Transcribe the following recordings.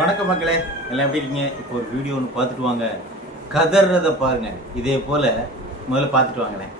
வணக்கம் மக்களே எல்லாம் எப்படி இருக்கீங்க? இப்போ ஒரு வீடியோ ஒன்று பார்த்துட்டு வாங்க. கதறதை பாருங்க. இதே போல் முதல்ல பார்த்துட்டு வாங்களேன்.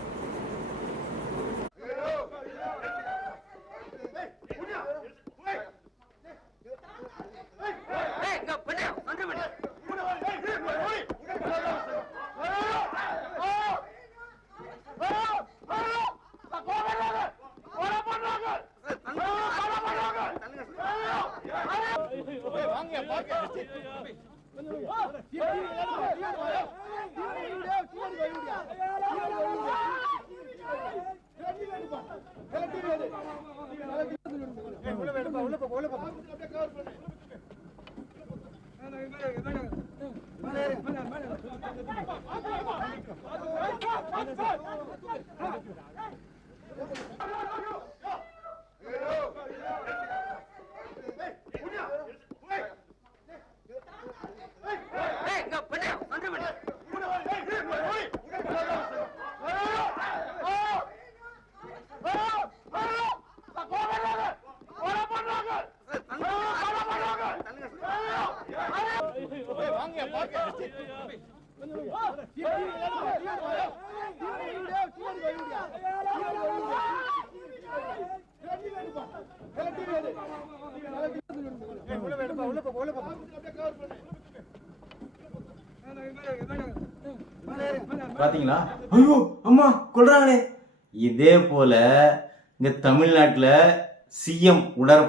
பாத்தீங்களா? ஐயோ அம்மா கொள்றாங்களே இதே போல இங்க தமிழ்நாட்டுல சிஎம்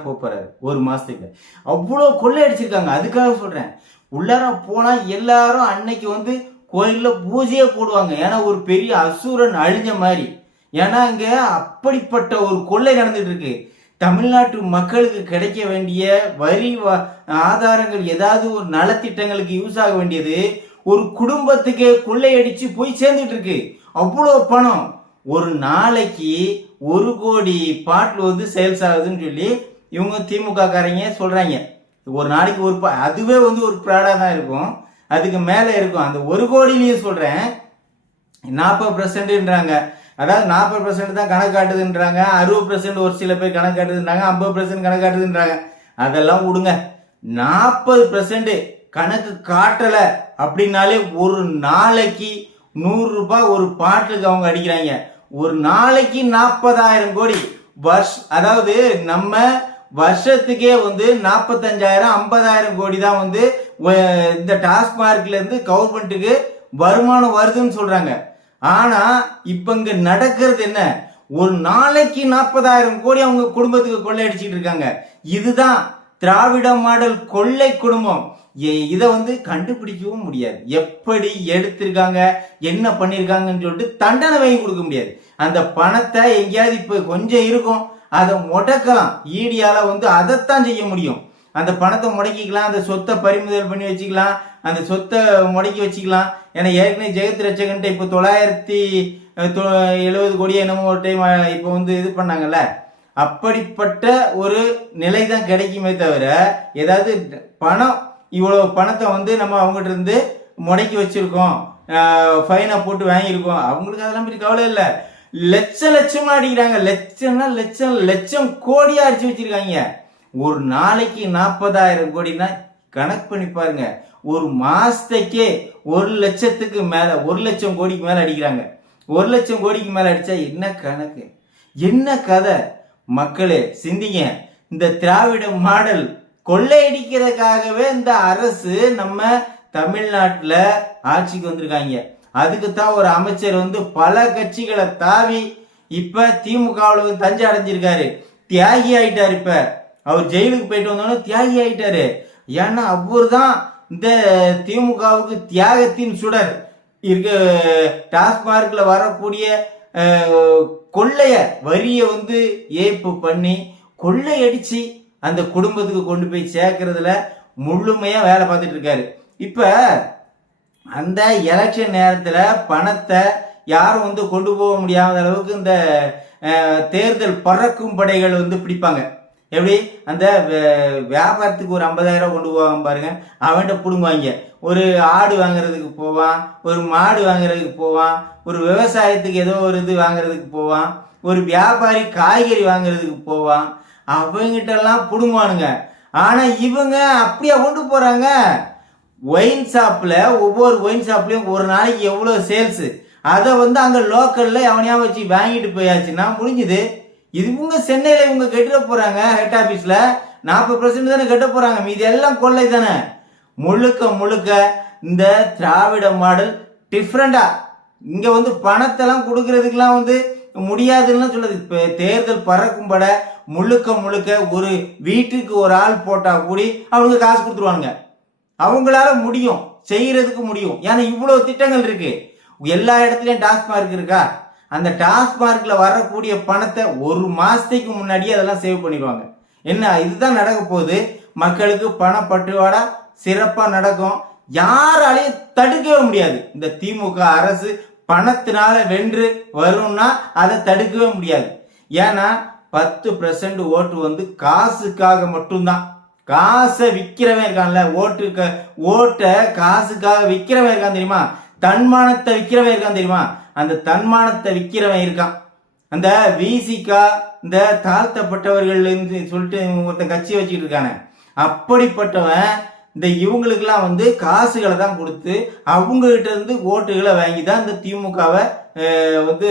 போப் போறாரு ஒரு மாசத்துக்கு. அவ்வளோ கொள்ளையடிச்சிருக்காங்க. அதுக்காக சொல்றேன். உள்ளார போனா எல்லாரும் அன்னைக்கு வந்து கோயில்ல பூஜையே போடுவாங்க. ஏன்னா ஒரு பெரிய அசுரன் அழிஞ்ச மாதிரி. ஏன்னா அங்கே அப்படிப்பட்ட ஒரு கொள்ளை நடந்துட்டு இருக்கு தமிழ்நாட்டு மக்களுக்கு கிடைக்க வேண்டிய வரி ஆதாரங்கள் ஏதாவது ஒரு நலத்திட்டங்களுக்கு யூஸ் ஆக வேண்டியது ஒரு குடும்பத்துக்கு கொள்ளையடிச்சு போய் சேர்ந்துட்டு இருக்கு அவ்வளோ பணம். ஒரு நாளைக்கு ஒரு கோடி பாட்டில் வந்து சேல்ஸ் ஆகுதுன்னு சொல்லி இவங்க திமுக காரங்க சொல்றாங்க. ஒரு நாளைக்கு ஒரு அதுவே வந்து ஒரு ப்ராடாக தான் இருக்கும். அதுக்கு மேலே இருக்கும். அந்த ஒரு கோடியிலையும் சொல்கிறேன் நாற்பது பர்சன்ட்ன்றாங்க அதாவது நாற்பது பர்சன்ட் தான் கணக்கு காட்டுதுன்றாங்க. அறுபது பர்சன்ட் ஒரு சில பேர் கணக்கு காட்டுதுன்றாங்க. ஐம்பது பர்சன்ட் கணக்கு காட்டுதுன்றாங்க. அதெல்லாம் விடுங்க. நாற்பது பர்சன்ட் கணக்கு காட்டலை அப்படின்னாலே ஒரு நாளைக்கு நூறுரூபா ஒரு பாட்டுக்கு அவங்க அடிக்கிறாங்க. ஒரு நாளைக்கு நாற்பதாயிரம் கோடி. வருஷ அதாவது நம்ம வருஷத்துக்கே வந்து நாற்பத்தஞ்சாயிரம் ஐம்பதாயிரம் கோடி தான் வந்து இந்த டாஸ்மார்க்ல இருந்து கவர்மெண்ட்டுக்கு வருமானம் வருதுன்னு சொல்றாங்க. ஆனா இப்ப இங்க நடக்கிறது என்ன? ஒரு நாளைக்கு நாற்பதாயிரம் கோடி அவங்க குடும்பத்துக்கு கொள்ளையடிச்சிட்டு இருக்காங்க. இதுதான் திராவிட மாடல் கொள்ளை குடும்பம். எ- இதை வந்து கண்டுபிடிக்கவும் முடியாது. எப்படி எடுத்திருக்காங்க என்ன பண்ணிருக்காங்கன்னு சொல்லிட்டு தண்டனை வாங்கி கொடுக்க முடியாது. அந்த பணத்தை எங்கேயாவது இப்ப கொஞ்சம் இருக்கும். அதை முடக்கலாம். ஈடியால வந்து அதைத்தான் செய்ய முடியும். அந்த பணத்தை முடக்கிக்கலாம் அந்த சொத்தை பறிமுதல் பண்ணி வச்சுக்கலாம் அந்த சொத்தை முடக்கி வச்சுக்கலாம். ஏன்னா ஏற்கனவே ஜெகத் ரட்சகன்ட்ட இப்போ தொள்ளாயிரத்தி எழுபது கோடியே என்னமோ ஒரு டைம் இப்போ வந்து இது பண்ணாங்கல்ல. அப்படிப்பட்ட ஒரு நிலை தான் கிடைக்குமே தவிர ஏதாவது பணம் இவ்வளோ பணத்தை வந்து நம்ம அவங்ககிட்ட இருந்து முடக்கி வச்சிருக்கோம். ஃபைனை போட்டு வாங்கியிருக்கோம். அவங்களுக்கு அதெல்லாம் பெரிய கவலை இல்லை. லட்ச லட்சமா அடிக்கிறாங்க. லட்சம்னா லட்சம் லட்சம் கோடியா அடிச்சு வச்சிருக்காங்க. ஒரு நாளைக்கு நாற்பதாயிரம் கோடினா கணக்கு பண்ணி பாருங்க. ஒரு மாசத்துக்கே ஒரு லட்சத்துக்கு மேல ஒரு லட்சம் கோடிக்கு மேல அடிக்கிறாங்க. ஒரு லட்சம் கோடிக்கு மேல அடிச்சா என்ன கணக்கு? என்ன கதை? மக்களே சிந்திங்க. இந்த திராவிட மாடல் கொள்ளையடிக்கிறதுக்காகவே இந்த அரசு நம்ம தமிழ்நாட்டில் ஆட்சிக்கு வந்திருக்காங்க. அதுக்கு தான் ஒரு அமைச்சர் வந்து பல கட்சிகளை தாவி இப்ப திமுகவில் வந்து தஞ்சை அடைஞ்சிருக்காரு. தியாகி ஆயிட்டாரு இப்ப. அவர் ஜெயிலுக்கு போயிட்டு வந்தோடனே தியாகி ஆயிட்டாரு. ஏன்னா அவர் தான் இந்த திமுகவுக்கு தியாகத்தின் சுடர். இருக்க டாஸ்மார்க்ல வரக்கூடிய கொள்ளைய வரியை வந்து ஏய்ப்பு பண்ணி கொள்ளையடிச்சு அந்த குடும்பத்துக்கு கொண்டு போய் சேர்க்கறதுல முழுமையா வேலை பார்த்துட்டு இருக்காரு. இப்போ அந்த எலெக்ஷன் நேரத்தில் பணத்தை யாரும் வந்து கொண்டு போக முடியாத அளவுக்கு இந்த தேர்தல் பறக்கும் படைகள் வந்து பிடிப்பாங்க. எப்படி? அந்த வியாபாரத்துக்கு ஒரு ஐம்பதாயிரம் கொண்டு போவாங்க பாருங்க. அவன்கிட்ட பிடுங்குவாங்க ஒரு ஆடு வாங்குறதுக்கு போவான் ஒரு மாடு வாங்குறதுக்கு போவான் ஒரு விவசாயத்துக்கு ஏதோ ஒரு இது வாங்குறதுக்கு போவான் ஒரு வியாபாரி காய்கறி வாங்குறதுக்கு போவான். அவங்கிட்டெல்லாம் பிடுங்குவானுங்க. ஆனால் இவங்க அப்படியே கொண்டு போகிறாங்க ஒயின் ஷாப்பில் ஒவ்வொரு ஒயின் ஷாப்லேயும் ஒரு நாளைக்கு எவ்வளோ சேல்ஸு அதை வந்து அங்கே லோக்கலில் எவனையா வச்சு வாங்கிட்டு போயாச்சுன்னா முடிஞ்சுது. இது இவங்க சென்னையில் இவங்க கெட்டுற போகிறாங்க ஹெட் ஆஃபீஸில் நாற்பது பர்சன்ட் தானே கெட்ட போகிறாங்க மீதி எல்லாம் கொள்ளை தானே. முழுக்க முழுக்க இந்த திராவிட மாடல் டிஃப்ரெண்டா இங்கே வந்து பணத்தெல்லாம் கொடுக்கறதுக்கெல்லாம் வந்து முடியாதுன்னு சொல்லுது இப்போ தேர்தல் பறக்கும்பட முழுக்க முழுக்க ஒரு வீட்டுக்கு ஒரு ஆள் போட்டால் கூடி அவங்க காசு கொடுத்துருவானுங்க. அவங்களால முடியும் செய்யறதுக்கு முடியும். ஏன்னா இவ்வளவு திட்டங்கள் இருக்கு. எல்லா இடத்துலயும் டாஸ்மார்க் இருக்கா? அந்த டாஸ்மார்க்ல வரக்கூடிய பணத்தை ஒரு மாசத்துக்கு முன்னாடியே அதெல்லாம் சேவ் பண்ணிடுவாங்க. என்ன? இதுதான் நடக்க போகுது. மக்களுக்கு பணப்பட்டுவாடா சிறப்பா நடக்கும். யாராலையும் தடுக்கவே முடியாது. இந்த திமுக அரசு பணத்தினால வென்று வரும்னா அதை தடுக்கவே முடியாது. ஏன்னா பத்து பர்சன்ட் ஓட்டு வந்து காசுக்காக மட்டும்தான். காசை விற்கிறவன் இருக்கான்ல ஓட்டுக்க ஓட்டை காசுக்காக விற்கிறவன் இருக்கான் தெரியுமா? தன்மானத்தை விற்கிறவன் இருக்கான் தெரியுமா? அந்த தன்மானத்தை விற்கிறவன் இருக்கான். அந்த விசிகா இந்த தாழ்த்தப்பட்டவர்கள் சொல்லிட்டு ஒருத்தன் கட்சி வச்சுக்கிட்டு இருக்கானே. அப்படிப்பட்டவன் இந்த இவங்களுக்கெல்லாம் வந்து காசுகளை தான் கொடுத்து அவங்ககிட்ட இருந்து ஓட்டுகளை வாங்கி தான் இந்த திமுகவை வந்து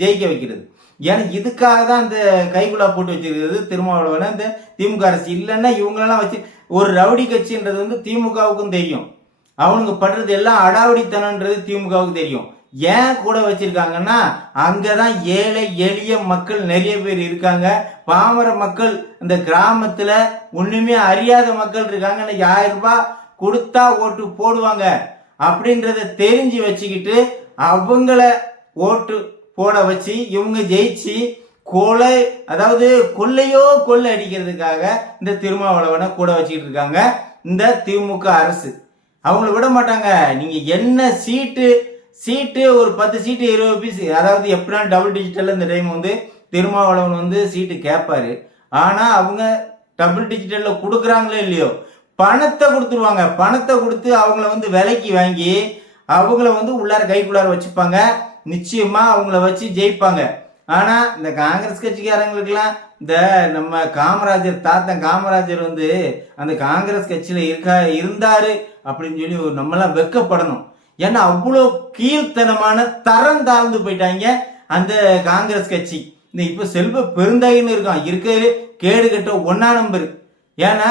ஜெயிக்க வைக்கிறது. ஏன்னா இதுக்காக தான் இந்த கைகுலா போட்டு வச்சிருக்கிறது திருமாவளவனை. இந்த திமுக அரசு இல்லைன்னா இவங்களெல்லாம் வச்சு ஒரு ரவுடி கட்சின்றது வந்து திமுகவுக்கும் தெரியும். அவனுங்க பண்றது எல்லாம் அடாவடித்தனன்றது திமுகவுக்கு தெரியும். ஏன் கூட வச்சிருக்காங்கன்னா அங்கதான் ஏழை எளிய மக்கள் நிறைய பேர் இருக்காங்க. பாமர மக்கள் இந்த கிராமத்துல ஒண்ணுமே அறியாத மக்கள் இருக்காங்க. இன்னைக்கு ஆயிரம் ரூபாய் கொடுத்தா ஓட்டு போடுவாங்க. அப்படின்றத தெரிஞ்சு வச்சுக்கிட்டு அவங்கள ஓட்டு போட வச்சு இவங்க ஜெயிச்சு கொலை அதாவது கொள்ளையோ கொள்ளை அடிக்கிறதுக்காக இந்த திருமாவளவனை கூட வச்சுக்கிட்டு இருக்காங்க. இந்த திமுக அரசு. அவங்கள விட மாட்டாங்க. நீங்க என்ன சீட்டு சீட்டு ஒரு பத்து சீட்டு இருபது பீஸ் அதாவது எப்படின்னா டபுள் டிஜிட்டல் இந்த டைம் வந்து திருமாவளவன் வந்து சீட்டு கேட்பாரு ஆனா அவங்க டபுள் டிஜிட்டல்ல கொடுக்குறாங்களோ இல்லையோ பணத்தை கொடுத்துருவாங்க. பணத்தை கொடுத்து அவங்கள வந்து விலைக்கு வாங்கி அவங்கள வந்து உள்ளார கைக்குள்ளார வச்சுப்பாங்க. நிச்சயமா அவங்கள வச்சு ஜெயிப்பாங்க. ஆனா இந்த காங்கிரஸ் கட்சிக்காரங்களுக்கெல்லாம் இந்த நம்ம காமராஜர் தாத்தன் காமராஜர் வந்து அந்த காங்கிரஸ் கட்சியில இருக்கா இருந்தாரு அப்படின்னு சொல்லி ஒரு நம்மளாம் வெக்கப்படணும். ஏன்னா அவ்வளோ கீழ்த்தனமான தரம் தாழ்ந்து போயிட்டாங்க அந்த காங்கிரஸ் கட்சி. இந்த இப்போ செல்வ பெருந்தகைன்னு இருக்கான். இருக்கிறது கேடு கட்ட ஒன்னா நம்பர். ஏன்னா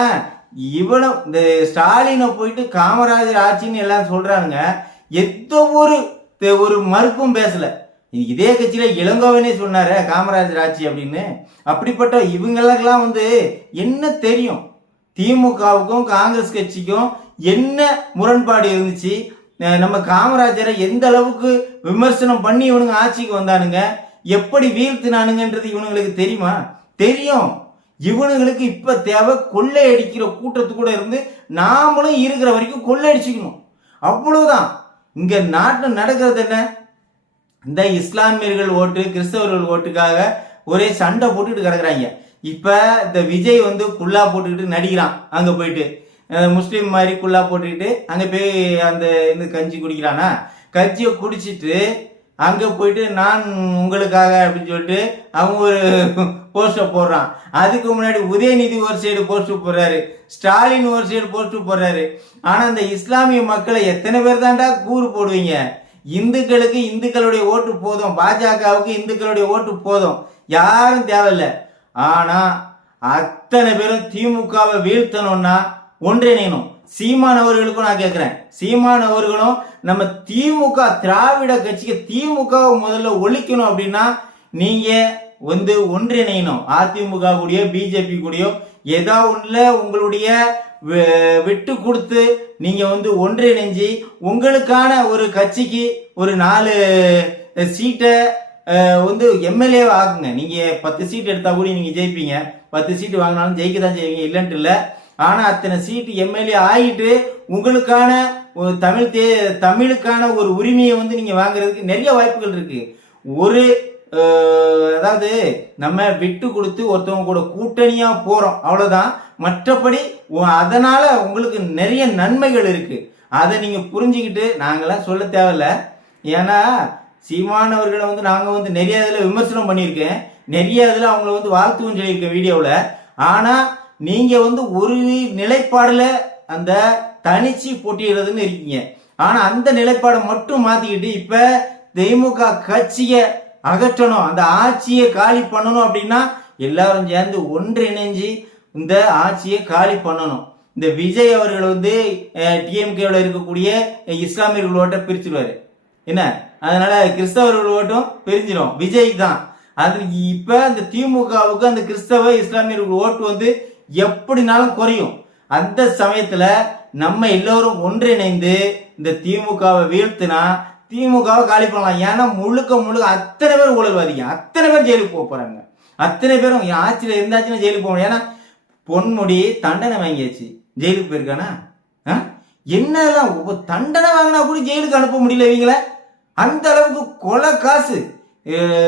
இவனும் இந்த ஸ்டாலினை போயிட்டு காமராஜர் ஆட்சின்னு எல்லாம் சொல்றாங்க எந்த ஒரு ஒரு மறுப்பும் பேசல. இதே கட்சியில இளங்கோவனே சொன்னாரு காமராஜர் ஆட்சி அப்படின்னு. அப்படிப்பட்ட இவங்களுக்கெல்லாம் வந்து என்ன தெரியும்? திமுகவுக்கும் காங்கிரஸ் கட்சிக்கும் என்ன முரண்பாடு இருந்துச்சு? நம்ம காமராஜரை எந்த அளவுக்கு விமர்சனம் பண்ணி இவனுங்க ஆட்சிக்கு வந்தானுங்க? எப்படி வீழ்த்தினானுங்கன்றது இவனுங்களுக்கு தெரியுமா? தெரியும். இவனுங்களுக்கு இப்ப தேவை கொள்ளை அடிக்கிற கூட்டத்து கூட இருந்து நாமளும் இருக்கிற வரைக்கும் கொள்ளை அடிச்சுக்கணும் அவ்வளவுதான். இங்க நாட்டில் நடக்கிறது என்ன? இந்த இஸ்லாமியர்கள் ஓட்டு கிறிஸ்தவர்கள் ஓட்டுக்காக ஒரே சண்டை போட்டுக்கிட்டு கிடக்குறாங்க. இப்ப இந்த விஜய் வந்து குல்லா போட்டுக்கிட்டு நடிக்கிறான் அங்க போயிட்டு. முஸ்லீம் மாதிரி குல்லா போட்டுக்கிட்டு அங்கே போய் அந்த இந்த கஞ்சி குடிக்கிறானா? கஞ்சியை குடிச்சிட்டு அங்கே போயிட்டு நான் உங்களுக்காக அப்படின்னு சொல்லிட்டு அவங்க ஒரு போஸ்ட்டை போடுறான். அதுக்கு முன்னாடி உதயநிதி ஒரு சைடு போஸ்ட் போடுறாரு. ஸ்டாலின் ஒரு சைடு போஸ்ட் போடுறாரு. ஆனால் அந்த இஸ்லாமிய மக்களை எத்தனை பேர் தாண்டா கூறு போடுவீங்க? இந்துக்களுக்கு இந்துக்களுடைய ஓட்டு போதும். பாஜகவுக்கு இந்துக்களுடைய ஓட்டு போதும். யாரும் தேவையில்லை. ஆனால் அத்தனை பேரும் திமுகவை வீழ்த்தணும்னா ஒன்றிணையணும். சீமான் அவர்களுக்கும் நான் கேட்கிறேன் சீமான் அவர்களும் நம்ம திமுக திராவிட கட்சிக்கு திமுக முதல்ல ஒழிக்கணும் அப்படின்னா நீங்க வந்து ஒன்றிணையணும். அதிமுக கூடயோ பிஜேபி கூடயோ ஏதோ ஒன்றில் உங்களுடைய விட்டு கொடுத்து நீங்க வந்து ஒன்றிணைஞ்சு உங்களுக்கான ஒரு கட்சிக்கு ஒரு நாலு சீட்டை வந்து எம்எல்ஏ ஆகுங்க நீங்க பத்து சீட் எடுத்தா கூட நீங்க ஜெயிப்பீங்க. பத்து சீட்டு வாங்கினாலும் ஜெயிக்க தான் செய்வீங்க. இல்லைன்ட்டு இல்லை. ஆனா அத்தனை சீட்டு எம்எல்ஏ ஆகிட்டு உங்களுக்கான ஒரு தமிழ் தே தமிழுக்கான ஒரு உரிமையை வந்து நீங்க வாங்குறதுக்கு நிறைய வாய்ப்புகள் இருக்கு. ஒரு அதாவது நம்ம விட்டு கொடுத்து ஒருத்தவங்க கூட கூட்டணியா போறோம். அவ்வளவுதான். மற்றபடி அதனால உங்களுக்கு நிறைய நன்மைகள் இருக்கு. அதை நீங்க புரிஞ்சுக்கிட்டு நாங்களாம் சொல்ல தேவையில்ல. ஏன்னா சீமானவர்களை வந்து நாங்கள் வந்து நிறைய இதில் விமர்சனம் பண்ணியிருக்கேன். நிறைய இதில் அவங்கள வந்து வாழ்த்துவும் சொல்லியிருக்கேன் வீடியோவில். ஆனால் நீங்க வந்து ஒரு நிலைப்பாடுல அந்த தனிச்சு போட்டிடுறதுன்னு இருக்கீங்க. ஆனா அந்த நிலைப்பாடை மட்டும் மாத்திக்கிட்டு இப்ப திமுக கட்சியை அகற்றணும். அந்த ஆட்சியை காலி பண்ணணும் அப்படின்னா எல்லாரும் சேர்ந்து ஒன்றிணைஞ்சு இந்த ஆட்சியை காலி பண்ணணும். இந்த விஜய் அவர்கள் வந்து டிஎம்கேவில் இருக்கக்கூடிய இஸ்லாமியர்கள் ஓட்டை பிரிச்சுடுவாரு என்ன? அதனால கிறிஸ்தவர்கள் ஓட்டும் பிரிஞ்சிடும் விஜய் தான். அது இப்போ அந்த திமுகவுக்கு அந்த கிறிஸ்தவ இஸ்லாமியர்கள் ஓட்டு வந்து எப்படினாலும் குறையும். அந்த சமயத்தில் நம்ம எல்லோரும் ஒன்றிணைந்து இந்த திமுகவை வீழ்த்தினா திமுகவை காலி பண்ணலாம். ஏன்னா முழுக்க முழுக்க அத்தனை பேர் ஊழல்வாதிங்க. அத்தனை பேர் ஜெயிலுக்கு போக போறாங்க. அத்தனை பேரும் ஆட்சியில் இருந்தாச்சுன்னா ஜெயிலுக்கு போகணும் ஏன்னா பொன்முடி தண்டனை வாங்கியாச்சு. ஜெயிலுக்கு போயிருக்கானா? ஆ? என்னெல்லாம் தண்டனை வாங்கினா கூட ஜெயிலுக்கு அனுப்ப முடியல இவங்கள? அந்த அளவுக்கு கொலை காசு.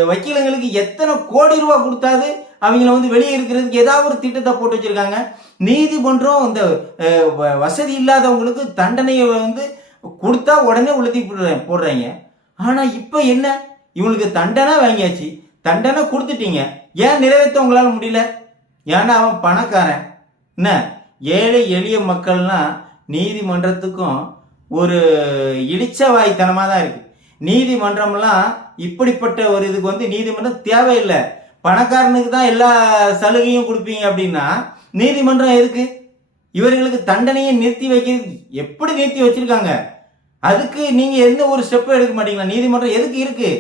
வக்கீலங்களுக்கு எத்தனை கோடி ரூபா கொடுத்தாது அவங்கள வந்து வெளியே இருக்கிறதுக்கு ஏதாவது ஒரு திட்டத்தை போட்டு வச்சிருக்காங்க. நீதிமன்றம் இந்த வ- வசதி இல்லாதவங்களுக்கு தண்டனையை வந்து கொடுத்தா உடனே உளுத்தி போடுறாங்க. ஆனா இப்போ என்ன? இவங்களுக்கு தண்டனை வாங்கியாச்சு. தண்டனை கொடுத்துட்டீங்க. ஏன் நிறைவேற்ற உங்களால முடியல? ஏன்னா அவன் பணக்காரன். என்ன? ஏழை எளிய மக்கள்லாம் நீதிமன்றத்துக்கும் ஒரு இளிச்சவாய்த்தனமாக தான் இருக்கு. நீதிமன்றம்லாம் இப்படிப்பட்ட ஒரு இதுக்கு வந்து நீதிமன்றம் தேவையில்லை. பணக்காரனுக்கு தான் எல்லா சலுகையும் கொடுப்பீங்க அப்படின்னா நீதிமன்றம் எதுக்கு? இவர்களுக்கு தண்டனையை நிறுத்தி வைக்கிறது எப்படி நிறுத்தி வச்சிருக்காங்க? அதுக்கு நீங்க எந்த ஒரு ஸ்டெப்பும் எடுக்க மாட்டீங்களா? நீதிமன்றம் எதுக்கு இருக்கு?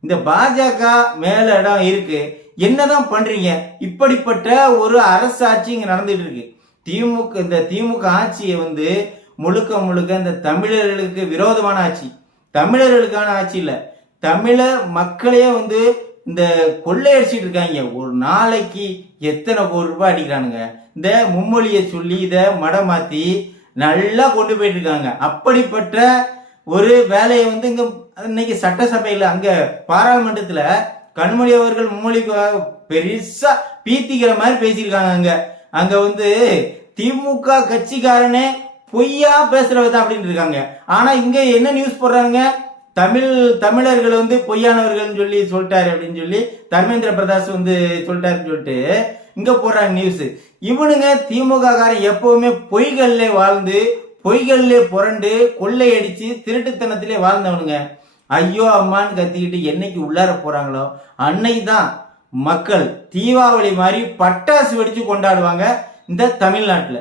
இந்த பாஜக மேல இடம் இருக்கு. என்னதான் பண்றீங்க? இப்படிப்பட்ட ஒரு அரசாட்சி இங்க நடந்துட்டு இருக்கு. திமுக இந்த திமுக ஆட்சியை வந்து முழுக்க முழுக்க இந்த தமிழர்களுக்கு விரோதமான ஆட்சி. தமிழர்களுக்கான ஆட்சி இல்ல. தமிழ மக்களையே வந்து இந்த கொள்ளையடிச்சிட்டு இருக்காங்க. ஒரு நாளைக்கு எத்தனை கோடி ரூபாய் அடிக்கிறானுங்க. இந்த மும்மொழியை சொல்லி இதை மடமாத்தி நல்லா கொண்டு போயிட்டு இருக்காங்க அப்படிப்பட்ட ஒரு வேலையை வந்து இங்க இன்னைக்கு சட்டசபையில அங்க பாராளுமன்றத்துல கண்மொழி அவர்கள் மும்மொழிக்கு பெருசா பீத்திக்கிற மாதிரி பேசியிருக்காங்க அங்க. அங்க வந்து திமுக கட்சிக்காரனே பொய்யா பேசுறவங்க அப்படின்னு இருக்காங்க. ஆனா இங்க என்ன நியூஸ் போடுறாங்க? தமிழ் தமிழர்கள் வந்து பொய்யானவர்கள்னு சொல்லி சொல்லிட்டாரு அப்படின்னு சொல்லி தர்மேந்திர பிரதாஸ் வந்து சொல்லிட்டாருன்னு சொல்லிட்டு இங்க போடுறாங்க நியூஸ் இவனுங்க திமுக காரன் எப்பவுமே பொய்கள்ல வாழ்ந்து பொய்கள்ல புரண்டு கொள்ளையடிச்சு திருட்டுத்தனத்திலே வாழ்ந்தவனுங்க. ஐயோ அம்மான்னு கத்திக்கிட்டு என்னைக்கு உள்ளார போறாங்களோ? அன்னைக்கு தான் மக்கள் தீபாவளி மாதிரி பட்டாசு வெடிச்சு கொண்டாடுவாங்க இந்த தமிழ்நாட்டில்.